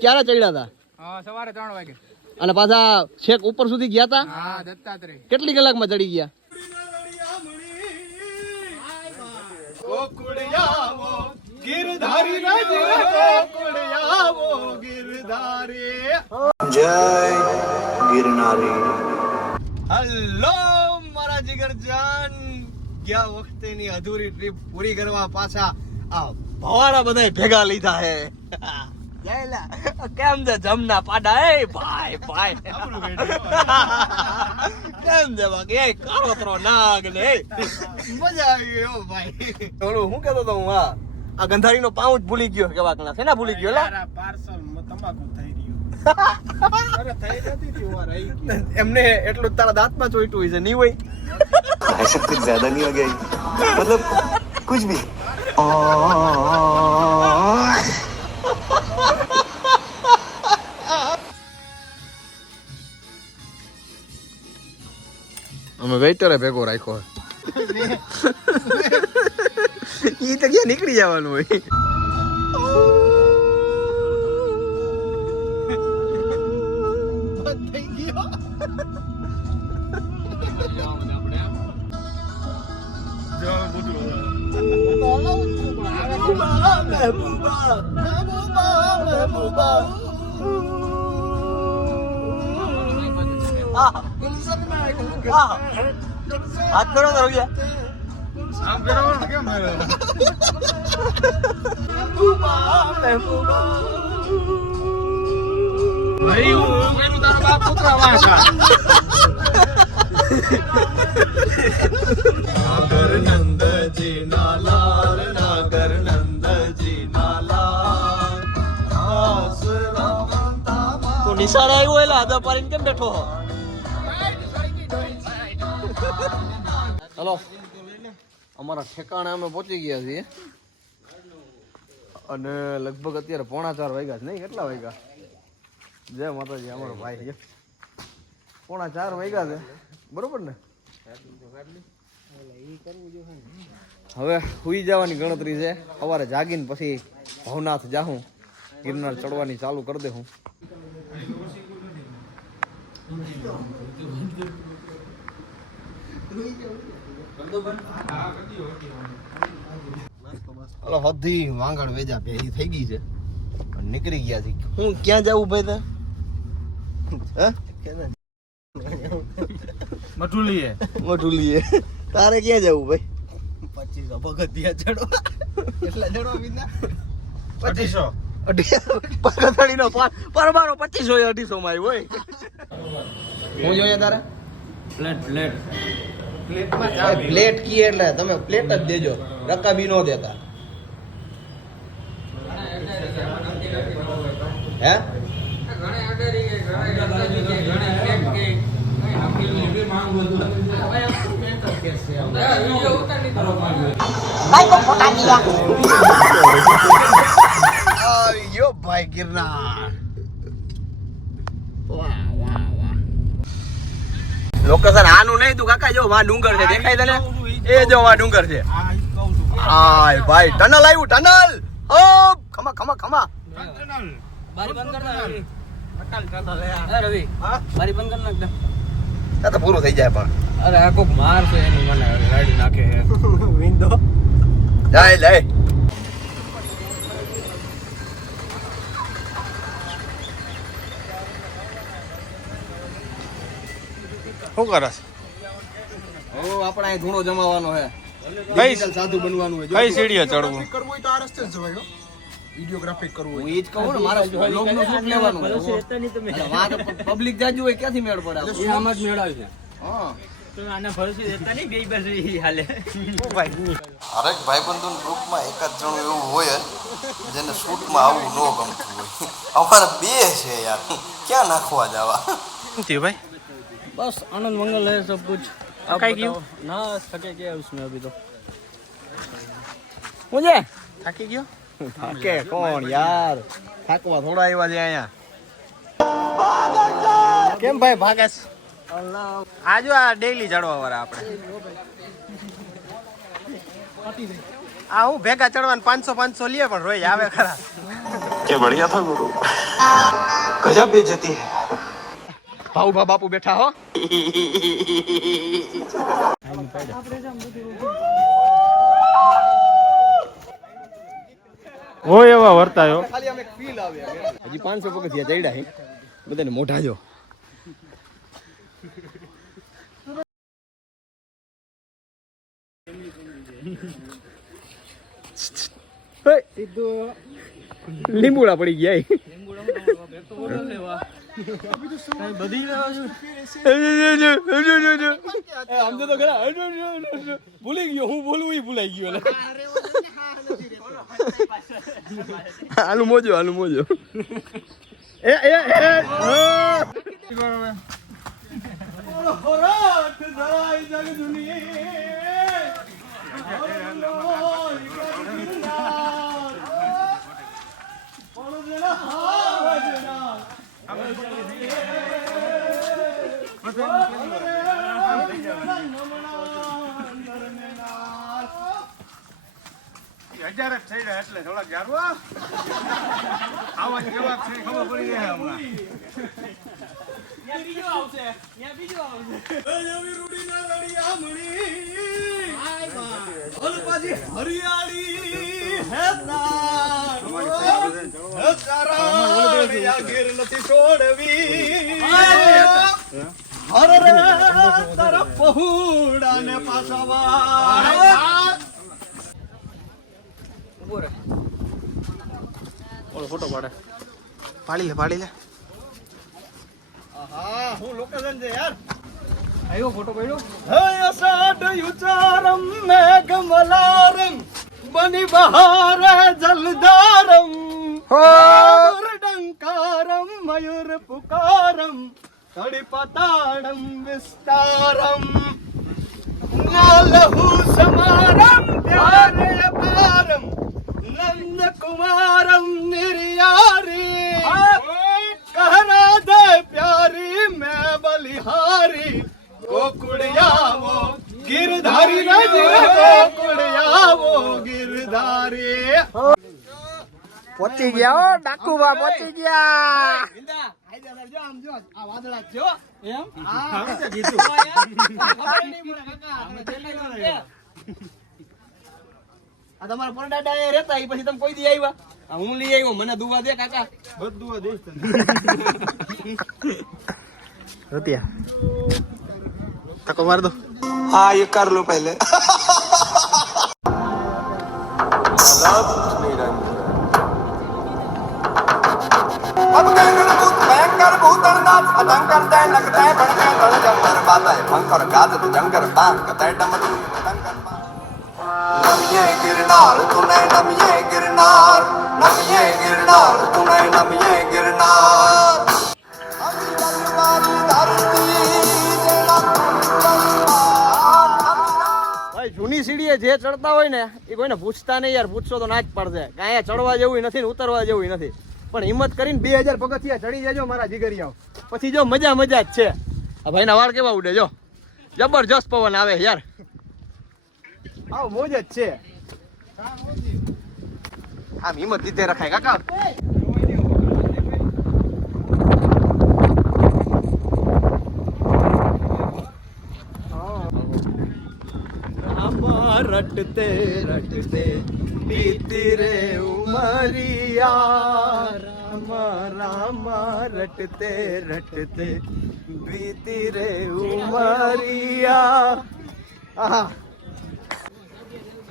ક્યારે ચડ્યા હતા? સવારે ત્રણ વાગે. અને પાછા છેક ઉપર સુધી ગયા હતા કેટલી કલાકમાં ચડી ગયા? જય ગિરનારી. હલો મારા જીગરજાન. ગયા વખતેની અધૂરી ટ્રીપ પૂરી કરવા પાછા આ ભવાડા બધા ભેગા લીધા હે. કેમ છે જમના પાડા એ ભાઈ ભાઈ કેમ છે બાકી એ કાળોતરો નાગ ને એ મજા આવી ગઈ હો ભાઈ ઓલું હું કહેતો તો હું હા આ ગંધારીનો પાઉચ ભૂલી ગયો કેવા કલા છે ભૂલી ગયો લા પાર્સલ તંબાકુ થઈ રહ્યું અરે થઈ જતી હતી વાર રહી ગઈ એમને એટલું જ તારા દાંતમાં ચોઈટું હોય છે નહીં હોય ऐसा कुछ ज्यादा नहीं हो गया मतलब कुछ भी અમે વેઇટરે ભેગો રાખ્યો ઈ તો ક્યાં નીકળી જવાનું હોય હાથ કરો તો ગયા આમ ફેરવવાનું કેમ? ભાઈ હું પેલું તારો બાપ કૂતરા વાંખા તો નિશાળે આવ્યો એટલે આદા પાડીને કેમ બેઠો હો? હલો. અમારા ઠેકાણે અમે પહોંચી ગયા છીએ. અને લગભગ અત્યારે પોણા ચાર વાગ્યા છે. નહીં, કેટલા વાગ્યા? જય માતાજી, અમારો ભાઈ પોણા ચાર વાગ્યા છે. બરોબર ને? હવે સુઈ જવાની ગણતરી છે. સવારે જાગીને પછી ભવનાથ જાહું. ગિરનાર ચડવાની ચાલુ કરી દે હું હલો હધી વાંગણ વેજા ભેગી થઈ ગઈ છે. નીકળી ગયા છે. હું ક્યાં જાવું ભાઈ તે હે? મઠુલીએ મોટુલીએ તારે ક્યાં જવું ભાઈ? પચીસો પગથિયા ચડો. એટલા ચડો બીના પચીસો. પગથડી નો પરમારો પચીસો એ અઢીસો માં હોય હું જોઈએ તારે? પ્લેટ પ્લેટ પ્લેટ કી એટલે તમે પ્લેટ જ દેજો. રકાબી નો દેતા. હે? આવી ગયો ભાઈ ગિરનાર વાહ વાહ વાહ લોકેશન આનું નહીં તું કાકા જો વા ડુંગર છે દેખાય તને? એ જો વા ડુંગર છે. આય ભાઈ ટનલ આવ્યું ટનલ! ઓ ખમા ખમા ખમા. બારી બંધ કર રવિ. હા? બારી બંધ કર નાખ આ તો પૂરું થઈ જાય પણ. અરે આ કોક મારશે એની મને ગાડી નાખે છે વિન્ડો જાય જાય. શું કરસ ઓ આપણે અહીં ધૂણો જમાવાનો હે કઈ સાધુ બનવાનું હે કઈ સીડીએ કરવું હોય તો આ રસ્તે જ જવાય વિડિયોગ્રાફી કરવું હું એ જ કહું ને મારા બ્લોગનું શૂટ લેવાનું વાત પબ્લિક જાજુ હોય ક્યાંથી જ મેળ એકાદ જણું એવું હોય જ જેને શૂટમાં આવું ન ગમતું હોય. અમારે બે છે યાર ક્યાં નાખવા જવા? ભાઈ? बस आनंद मंगल है सब कुछ आप थकाई बताओ ना थके क्या है उसमें अभी तो હું છે થાકી ગયો થાકે કોણ યાર થાકવા થોડા આવ્યા છે અહીંયા કેમ ભાઈ ભાગેશ આજો આ ડેઈલી ચડવા વાળા આપણે આ હું ભેગા ચડવાના પાંચસો પાંચસો લઈએ પણ રોજ આવે ખરા ये बढ़िया था गुरु गजब बेचती है ભાઉ ભા બાપુ બેઠા હો. હોય એવા વર્તાયો. ખાલી અમે ફીલ આવે હજી પાંચસો પગથિયા ચડ્યા બધાને મોઢા જો લીંબુડા પડી ગયા સમજો તો ખરા ભૂલી ગયો હું બોલવું ઈ ભૂલાઈ ગયો આલુ મોજો આલુ મોજો એ એ એ હજાર જ થઈ રહ્યા એટલે થોડાક જાડવા આવા કેવા છે, ખબર પડી જાય હમણાં. હરિયાળી હે ગીર ફોટો પાડે પાડી લે પાડી લે હા હું લોકેશન છે યાર આવ્યો ફોટો પડ્યો હે અષાઢ યુચારમ મેઘમલારમ બની બહાર જલધારમ டங்காரம் மயூர் புகாரம் தடிப்பத்தாடம் விஸ்தாரம். சமாரம் யாரைய பாரம் நந்த குமாரம் நிரியாரி कहना दे प्यारी मैं बलिहारी गोकुड़िया वो गिरधारी न પહોંચી ગયા હો ડાકુબા પહોંચી ગયા. તમારા પણ દાદા રહેતા પછી તમે કોઈ દી આવ્યા હું લઈ આવ્યો મને દુવા દે દુવા દઈશ રૂપિયા. તકો માર દો. હા એ કર લો પહેલે. અલગ નિરંજન अब गंगर भूत भयंकर भूतरनाथ अदंकर तय नकतय भड़के दल जंगर बातय भंकर गादत जंगर बांग कतय डमरू डंगर नमिये गिरनार तूने नमिये गिरनार नमिये गिरनार तूने नमिये गिरनार अभी जलवारी धरती जेड़ा ભાઈ જૂની સીડીએ જે ચડતા હોય ને એ કોઈને પૂછતા નહીં યાર પૂછશો તો ના જ પડશે કે અહીંયા ચડવા જેવું નથી ને ઉતરવા જેવું નથી પણ હિંમત કરીને બે હજાર પગથિયા ચડી જજો મારા જીગરિયાઓ. પછી જો મજા મજા જ છે. આ ભાઈના વાળ કેવા ઉડે જો. જબરજસ્ત પવન આવે યાર. આવ મોજ જ છે. આમ હિંમત લીધે રખાય કાકા. રટતે રટતે. બીતી રે ઉમરિયા રામ રામ રટતે રટતે બીતી રે ઉમરિયા આહા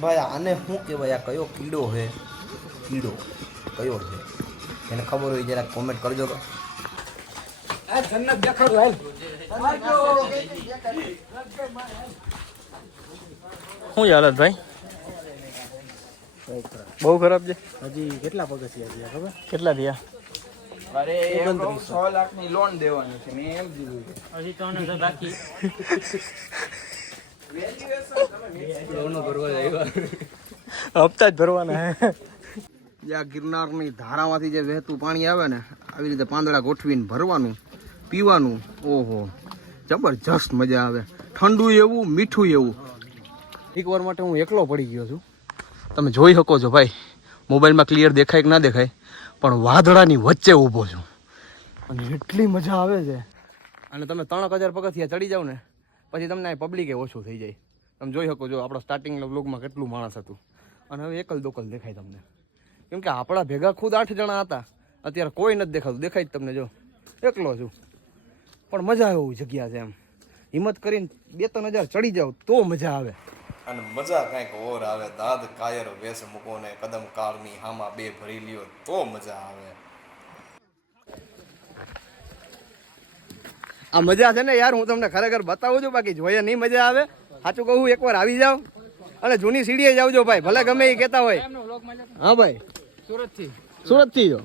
ભાઈ આને શું કહેવાય આ કયો કીડો છે કીડો કયો છે એને ખબર હોય જરા કોમેન્ટ કરજો તો. શું હાલત ભાઈ? બહુ ખરાબ. છે? હજી કેટલા પગથિયા થયા ખબર? કેટલા થયા? અરે એમ સો લાખની લોન દેવાની છે મેં એમ કીધું છે. હપ્તા જ ભરવાના જ્યાં ગિરનારની ધારામાંથી જે વહેતું પાણી આવે ને આવી રીતે પાંદડા ગોઠવીને ભરવાનું પીવાનું ઓહો જબરજસ્ત મજા આવે. ઠંડુ એવું મીઠું એવું. એકવાર માટે હું એકલો પડી ગયો છું. તમે જોઈ શકો છો ભાઈ મોબાઈલમાં ક્લિયર દેખાય કે ના દેખાય પણ વાદળાની વચ્ચે ઊભો છું. અને એટલી મજા આવે છે. અને તમે ત્રણ હજાર પગથિયા ચડી જાવ ને પછી તમને પબ્લિકે ઓછું થઈ જાય. તમે જોઈ શકો છો આપણા સ્ટાર્ટિંગ બ્લોગમાં કેટલું માણસ હતું. અને હવે એકલ દોકલ દેખાય તમને. કેમ કે આપણા ભેગા ખુદ આઠ જણા હતા. અત્યારે કોઈ નથી દેખાતું. દેખાય જ તમને જો. એકલો છું. પણ મજા આવે એવું જગ્યા છે એમ. હિંમત કરીને બે ત્રણ હજાર ચડી જાવ તો મજા આવે. અને મજા કાંઈક ઓર આવે દાદ કાયર વેસ મૂકો ને કદમ કાળની હામાં બે ભરી લ્યો તો મજા આવે. આ મજા છે ને યાર હું તમને ખરેખર બતાવું છું બાકી જોઈએ નહીં મજા આવે. સાચું કહું એકવાર આવી જાવ અને જૂની સીડીએ જાવજો ભાઈ ભલે ગમે એ કહેતા હોય. હા ભાઈ. સુરતથી સુરતથી જો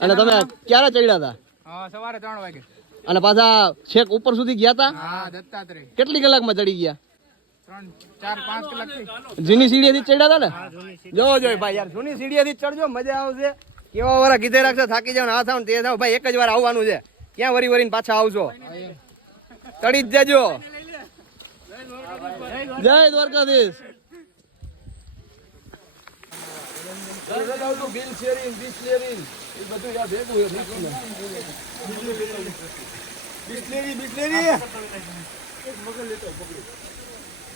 અને તમે ક્યારે ચડ્યા હતા? સવારે ત્રણ વાગે. અને પાછા છેક ઉપર સુધી ગયા હતા કેટલી કલાકમાં ચડી ગયા? જૂની સીડીએથી ચડ્યા હતા ને? જોવો જોઈએ ભાઈ યાર જૂની સીડીએથી ચડજો મજા આવશે. કેવા વાળા કીધે રાખશે થાકી જાવ આ થાવ તે થાવ. ભાઈ એક જ વાર આવવાનું છે. ક્યાં વરી વરીને પાછા આવશો? તડી જ જજો. જય દ્વારકાધીશ.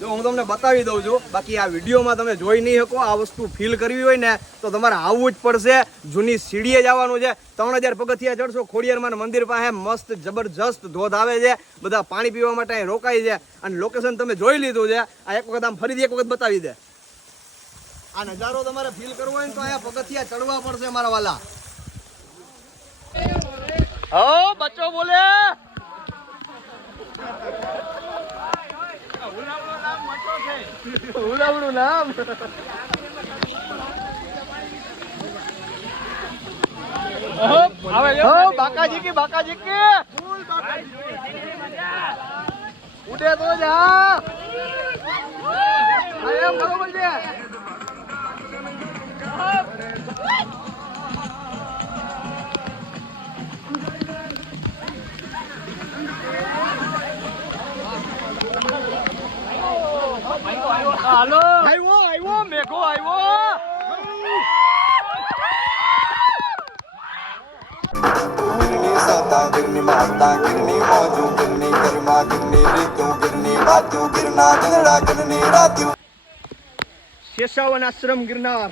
જો હું તમને બતાવી દઉં છું, બાકી આ વિડીયોમાં તમે જોઈ નહીં શકો, આ વસ્તુ ફીલ કરવી હોય ને, તો તમારે આવવું જ પડશે. જૂની સીડીએ જવાનું છે. ત્રણ હજાર પગથિયા ચડશો ખોડિયારમાં મંદિર પાસે મસ્ત જબરજસ્ત ધોધ આવે છે. બધા પાણી પીવા માટે અહીં રોકાય છે. અને લોકેશન તમે જોઈ લીધું છે. આ એક વખત આમ ફરીથી એક વખત બતાવી દે. આ નજારો તમારે ફીલ કરવો હોય ને તો અહીંયા પગથિયા ચડવા પડશે, મારા વાલા. હો, બચ્ચો બોલે. ઉડાવડું નામ. બાકાજી કે બાકાજી કે. ઉડે તો જા બરોબર છે. હાલો. આવ્યો આવ્યો મેઘો આવ્યો સાતા ગિરની માતા ગિરની મોજું ગિરની ગરમા ગિરની રીતું ગિરની વાતું ગિરના ગરડા ગિરની રાતું શેષાવન આશ્રમ ગિરનાર.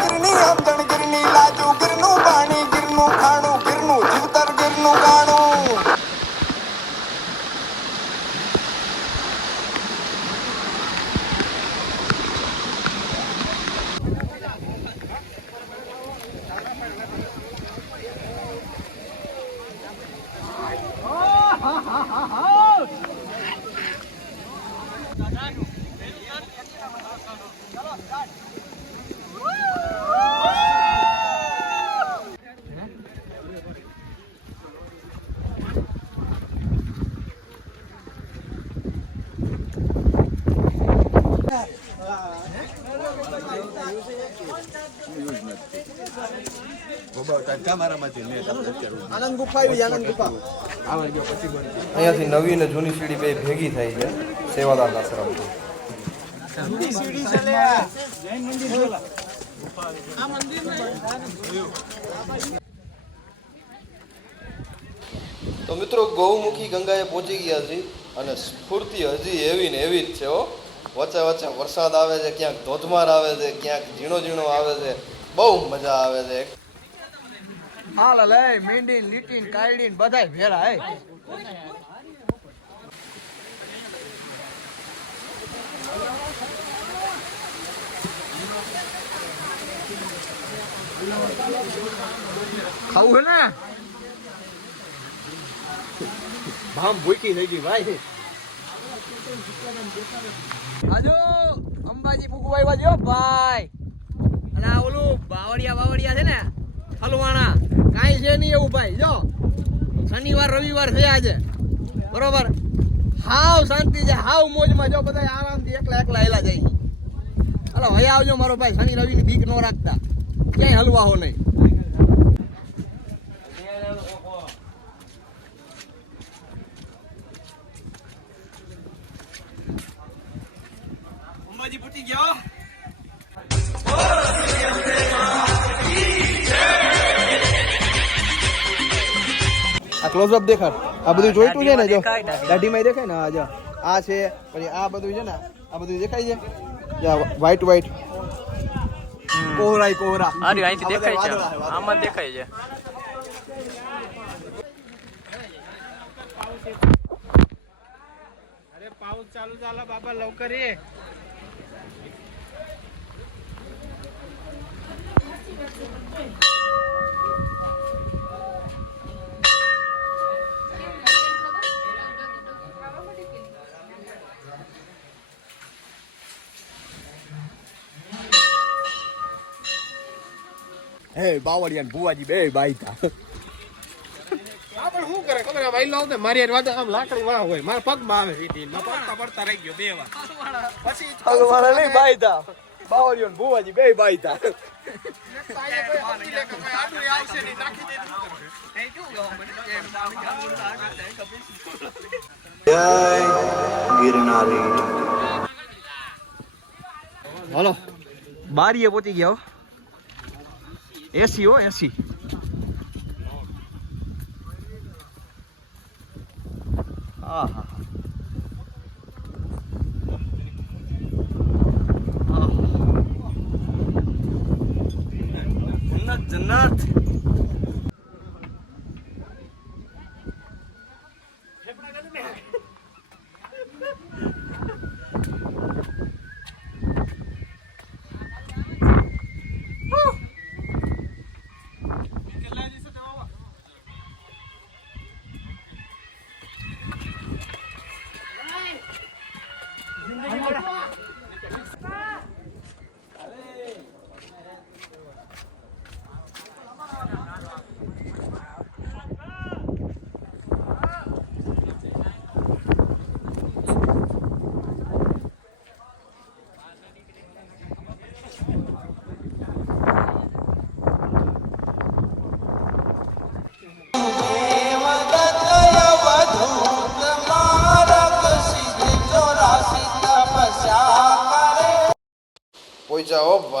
ગિરની આમદણ ગિરની લાજુ ગિરનું પાણી ગિરનું ખાણું ગિરનું જીવતર ગિરનું ગાણ અહીંયાથી નવી ને જૂની સીડી બે ભેગી થાય છે સેવાદાર આશ્રમ. તો મિત્રો ગૌમુખી ગંગાએ પહોંચી ગયા છે અને સ્ફૂર્તિ હજી એવી ને એવી જ છે હો. વચ્ચે વચ્ચે વરસાદ આવે છે, ક્યાંક ધોધમાર આવે છે, ક્યાંક ઝીણો ઝીણો આવે છે. બહુ મજા આવે છે. હાલ લઈ મીંડી લીટી કાયડી બધાય ભેરા હે. ખાવું હે ને? ભામ ભૂકી થઈ ગઈ, ભાઈ. આજો અંબાજી ફૂગુ આવ્યા જો ભાઈ. અને આ ઓલું બાવળિયા બાવળિયા છે ને, હલવાણા. કાંઈ છે નહીં એવું, ભાઈ, જો. શનિવાર, રવિવાર છે આજે. બરોબર? હાવ શાંતિ છે, હાવ મોજમાં. જો બધા આરામથી એકલા એકલા એલા જાય હાલો, હવે આવજો મારો ભાઈ, શનિ રવિની બીક ન રાખતા. ક્યાંય હલવાહો નહીં. ક્લોઝઅપ દેખાડ. આ બધું જોઈતું છે ને જો? દાઢીમાં દેખાય ને? આ જો. આ છે પછી આ બધું છે ને આ બધું દેખાય છે? વ્હાઈટ વ્હાઈટ કોહરાય કોહરા. અરે અહીંથી દેખાય છે. આમાં દેખાય છે. અરે પાઉસ ચાલુ ચાલે બાબા લવકર એ હે બાવળિયા ને ભુવાજી બે બાઈતા પણ શું કરે? ખબર ભાઈ લાવ મારી હારે વાદે આમ લાકડી વાહ હોય મારા પગમાં આવે સીધી. પડતા પડતા રહી ગયો બે વાર. પછી ભગવાન નહીં બાઈતા બાવળિયા ને ભુવાજી બે બાઈતા આવશે નહીં નાખી દે હાલો. બારીએ પહોંચી ગયા હો. એસી હો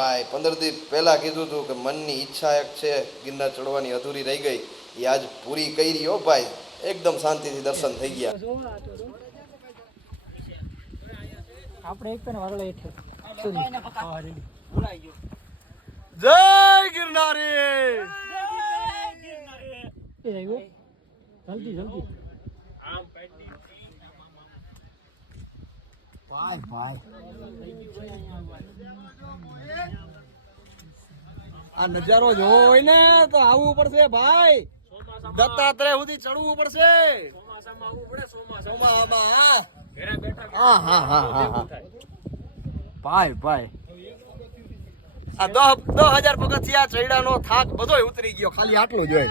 ભાઈ પંદર દિવસ પહેલા કીધું હતું કે મનની ઈચ્છા એક છે ગિરનાર ચડવાની અધૂરી રહી ગઈ. એ આજ પૂરી કરી હો ભાઈ. એકદમ શાંતિથી દર્શન થઈ ગયા. જય ગિરનારી! ભાઈ ભાઈ આ નજારો જોવો હોય ને તો આવવું પડશે, ભાઈ. દત્તાત્રેય સુધી ચડવું પડશે. હા. હા હા હા ભાઈ ભાઈ. આ દસ દસ હજાર પગથિયા ચડ્યાનો થાક બધોય ઉતરી ગયો. ખાલી આટલું જોઈ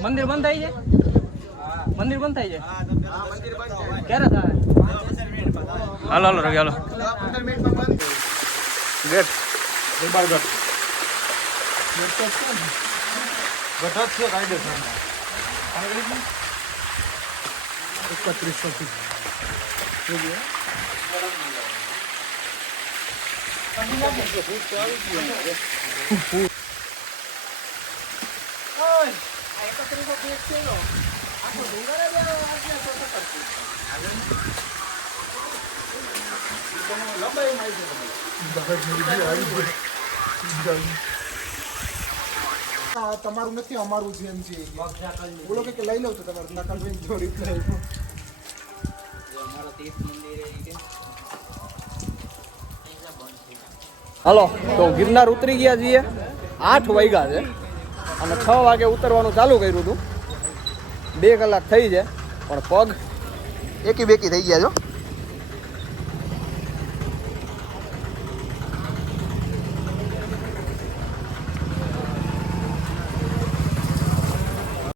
મંદિર બંધ થઈ છે મંદિર બંધ થઈ છે ક્યારે થાય હાલો હાલો રવિ હાલો ગેટ આ તમારું નથી, અમારું છે એમ છે. બોલો કે લઈ લઉં તો તમારું નકલ ભાઈ જો રિપ્લાય હાલો, તો ગિરનાર ઉતરી ગયા છીએ. આઠ વાગ્યા છે. અને છ વાગે ઉતરવાનું ચાલુ કર્યું હતું. બે કલાક થઈ છે, પણ પગ એકી બેકી થઈ ગયા છો.